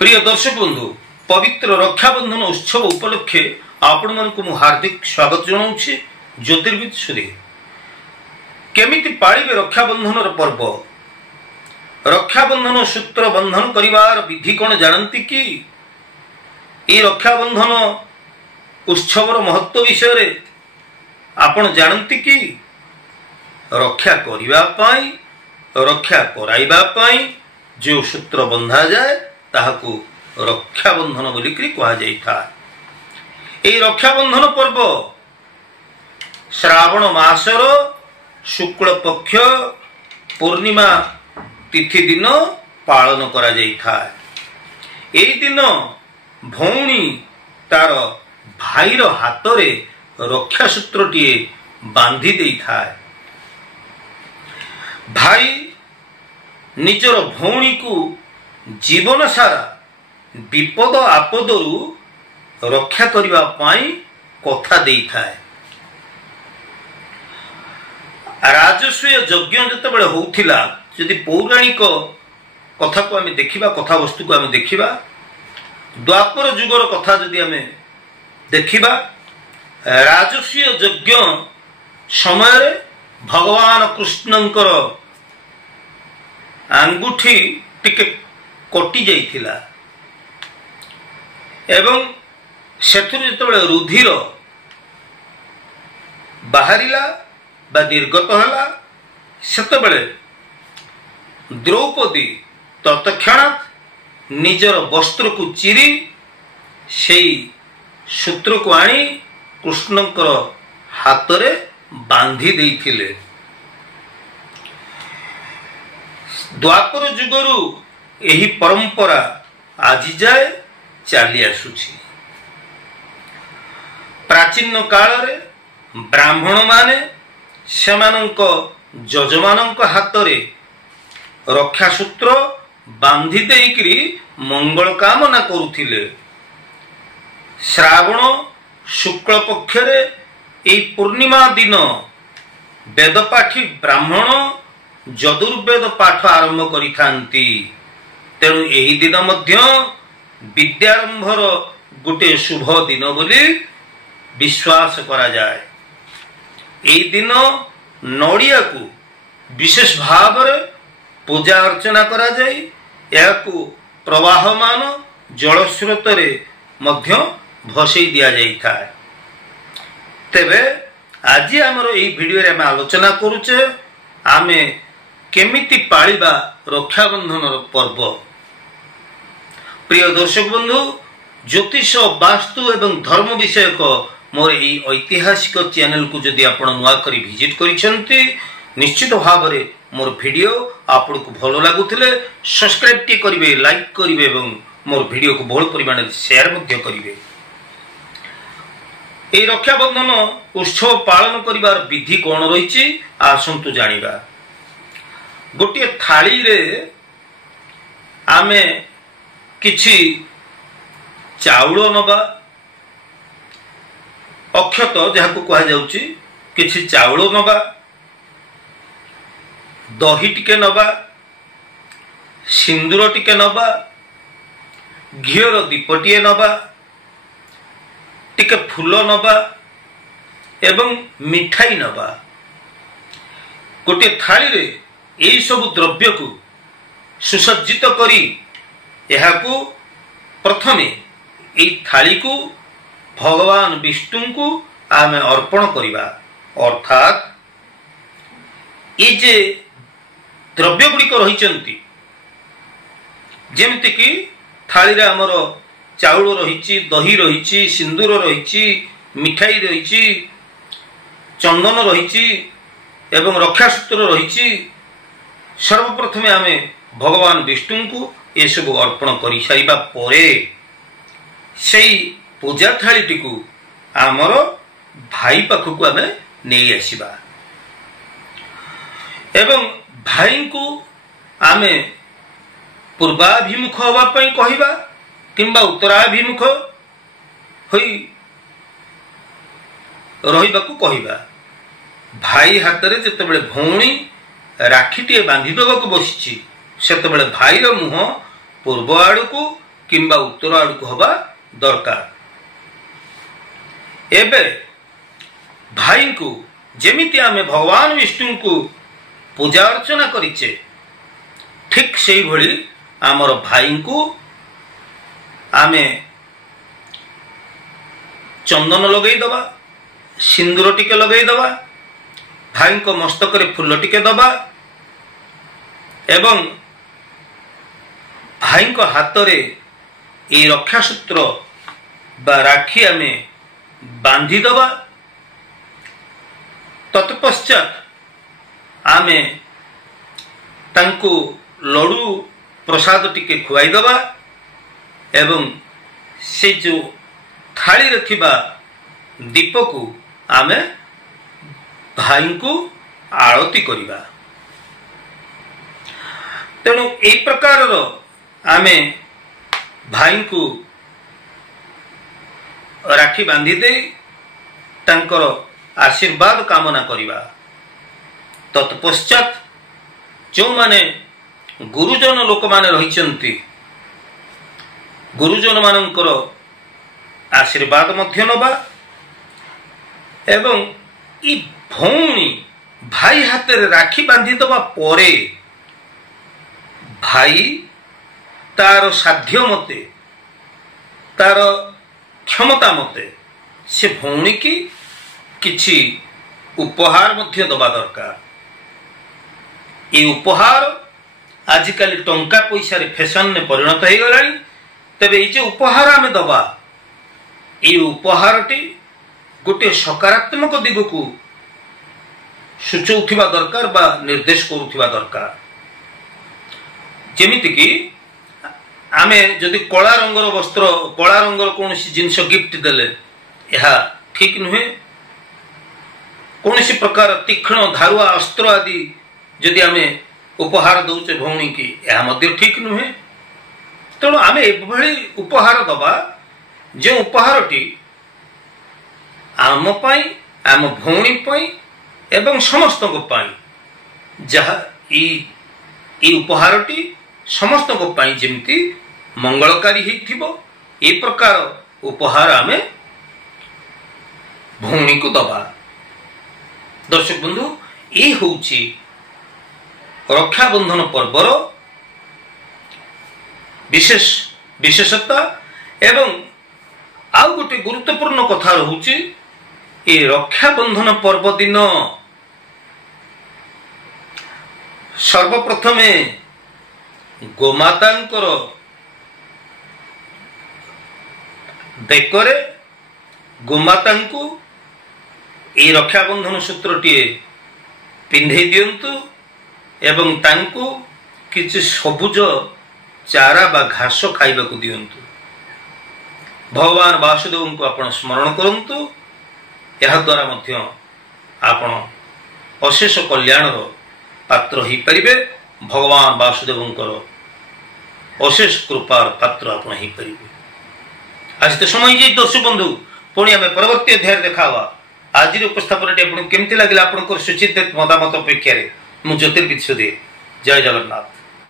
प्रिय दर्शक बंधु पवित्र रक्षाबंधन उत्सव उपलक्षे आपण मानक मु हार्दिक स्वागत जनाऊँगी। ज्योतिर्विद सूर्य केमिति पाळिबे रक्षाबंधन पर्व। रक्षाबंधन सूत्र बंधन करिवार विधि कौन जानती कि? ये रक्षाबंधन उत्सवर महत्व विषय आपण जानती कि? रक्षा करिबा पाई रक्षा कराइबा पाई जो सूत्र बंधा जाए ताहाकू रक्षाबंधन बोलिकरी कहा जाइଥାଏ। एई रक्षाबंधन पर्व श्रावण मासर शुक्ल पक्ष पूर्णिमा तिथि दिन पालन करा जाइଥାଏ। एई दिन भौणी तार भाईर हातरे रक्षा सूत्रटीए बांधी देइଥାଏ। भाई निजर भौणी को जीवन सारा विपद आपदरू रक्षा करिबा पाई कथा देइଥାଏ। राजस्व यज्ञ जतबेले होउथिला यदि पौराणिक कथा को आमे देखिबा कथा वस्तु को आमे देखिबा द्वापर जुगर कथा यदि आमे देखिबा राजस्व यज्ञ समय भगवान कृष्णंकर आंगुठी टिके कटि जाइथिला एवं सेथुर जतबेले रुधिर बाहरिला बा निर्गत होला सेतबेले द्रौपदी तत्क्षणात् निजर वस्त्र को चिरी सेई सूत्र को आनी कृष्णंकर हातरे बांधी देइथिले। द्वापर जुगरु एही परंपरा आज जाए चली आसुछि। प्राचीन काल रे ब्राह्मण माने सेमानंक जजमानंक हातरे रक्षा सूत्र बांधी देइकरी मंगल कामना करुथिले। श्रावण शुक्ल पक्षरे एई पूर्णिमा दिन वेदपाठी ब्राह्मण यजुर्वेद पाठ आरंभ करिथांती। तेणु एही दिन मध्य विद्यारंभर गोटे शुभ दिन बोली विश्वास करा जाए। एही दिन नड़िया को विशेष भाव पूजा अर्चना करा जाए। याकू प्रवाहमान जलस्रोत रे मध्य भसई दिया जाइଥାଏ। तेबे आज आमर एही वीडियो रे आमे आलोचना करूचे आमे केमिति पाळिबा रक्षाबंधन पर्व। प्रिय दर्शक बंधु ज्योतिष वास्तु एवं धर्म विषयक मोर एही ऐतिहासिक चैनल को जदि आपण नुआ करी विजिट करिसेंती निश्चित भाव रे मोर वीडियो आपण को भलो लागुथिले सब्सक्राइब टी करिवे, लाइक करिवे एवं मोर वीडियो को बहुल परिमाण में शेयर मध्य करिवे। ए रक्षाबंधन उत्सव पालन करिवार विधि कोन रहिछि आसंतु जानिबा। गोटे थाली रे आमे किछि चाउल नबा अक्षत जहाको कहा जाउछि किछि चाउल नबा, दही टिके नबा, सिंदूर टिके नबा, घियर दीपटिए नबा, टिके फूल नबा एवं मिठाई नबा। गोटे थाली रे एई सब द्रव्य को सुसज्जित करी एहाकू प्रथमे एई थाली को भगवान विष्णु को आमे अर्पण करिबा। अर्थात ये जे द्रव्य गुड़िक रहिचंती जेमति कि थाली रे हमर चाउल रहिछि, दही रहिछि, सिंदूर रहिछि, मिठाई रहिछि, चंदन रहिछि एवं रक्षा सूत्र रहिछि। सर्वप्रथमे आमे भगवान विष्णु को ये सब अर्पण करि सारिबा परे सेई पूजा थालीटी को आमर भाई पाखक आमे नहीं आसिबा एवं भाई को आमे पूर्वाभिमुख होबा पई कहिबा किंबा उत्तराभिमुख होई रहिबाकू कहिबा। भाई हातरे जतबेले भौणी राखीटीए बांधी देवाकू बसिछि सेतबेले भाईर मुह पूर्व आड़ को किंबा उत्तर आड़ को हवा दरकार। एबे भाई को जेमिति आमे भगवान विष्णु को पूजा अर्चना करिचे ठीक से भली आमर भाई को आमे चंदन लगई दबा, सिंदूर टिके लगई दबा, भाई को मस्तक रे फूल टिके दबा एवं भाई को हाथ रे ए रक्षा सूत्र बा राखी आमे बांधी दबा। तत्पश्चात आमे तांको लडू प्रसाद टिके खुआई दबा एवं से जो थाली रखिबा दीप को आमे भाई को आरती करिबा। तेणु ए प्रकार आमे भाई को राखी बांधी दे तांकर आशीर्वाद कामना करिबा। तत्पश्चात जो माने गुरुजन लोक माने रहिचंती गुरुजन मानकर आशीर्वाद मध्य नबा एवं ई भौणी भाई हाथ रे राखी बांधी दबा परे भाई तार साध्य मते तार क्षमता मते से भौणी की किछि उपहार मध्य दबा दरकार। ये उपहार आजिकल टंका पैसा रे फैशन ने परिणत हो गलानी। तबे ये उपहार आमे दबा ये उपहारटी गोटे सकारात्मक दिग को सूचौथिबा दरकार बा निर्देश करुथिबा दरकार। जेमिति कि आमे जदि कला रंगर वस्त्र कला रंगर कोनसी जिंस गिफ्ट देले यह ठीक नुहे। कोनसी प्रकार तीक्ष्ण धारुआ अस्त्र आदि जदि आमे उपहार दौचे भौणी की यह मध्य ठीक नुहे। तेणु आमे एभली उपहार दबा जो उपहारटी आम पाई आम भौणी पाई एवं समस्त को पाई जहा ई उपहारटी समस्त को पाई जेमिति मंगलकारी हेथिबो ए प्रकार उपहार आमे भौणी को दबा। दर्शक बंधु ए होउची रक्षाबंधन पर्वर विशेष विशेषता एवं आउ गोटे गुरुत्वपूर्ण कथा रहुची ए रक्षाबंधन पर्व दिन सर्वप्रथमे गोमातांकर बेकरे गोमातांकु ए रक्षाबंधन सूत्रटीए पिंधे दियंतु एवं तांकु किछि सबुज चारा बा घास खाइबाकु दियंतु। भगवान वासुदेव को आपण स्मरण करंतु। यह द्वारा मध्य आपण अशेष कल्याण पात्र ही परिबे। भगवान वासुदेव अशेष कृपार पात्र आपण ही परिबे। आज तो समय जे दर्शक बंधु पुणी आम परवर्ती अध्याय देखा आज उपस्थापन केमती लगे आप सुचित मतामत अपेक्षा ज्योतिर्विद जय जगन्नाथ।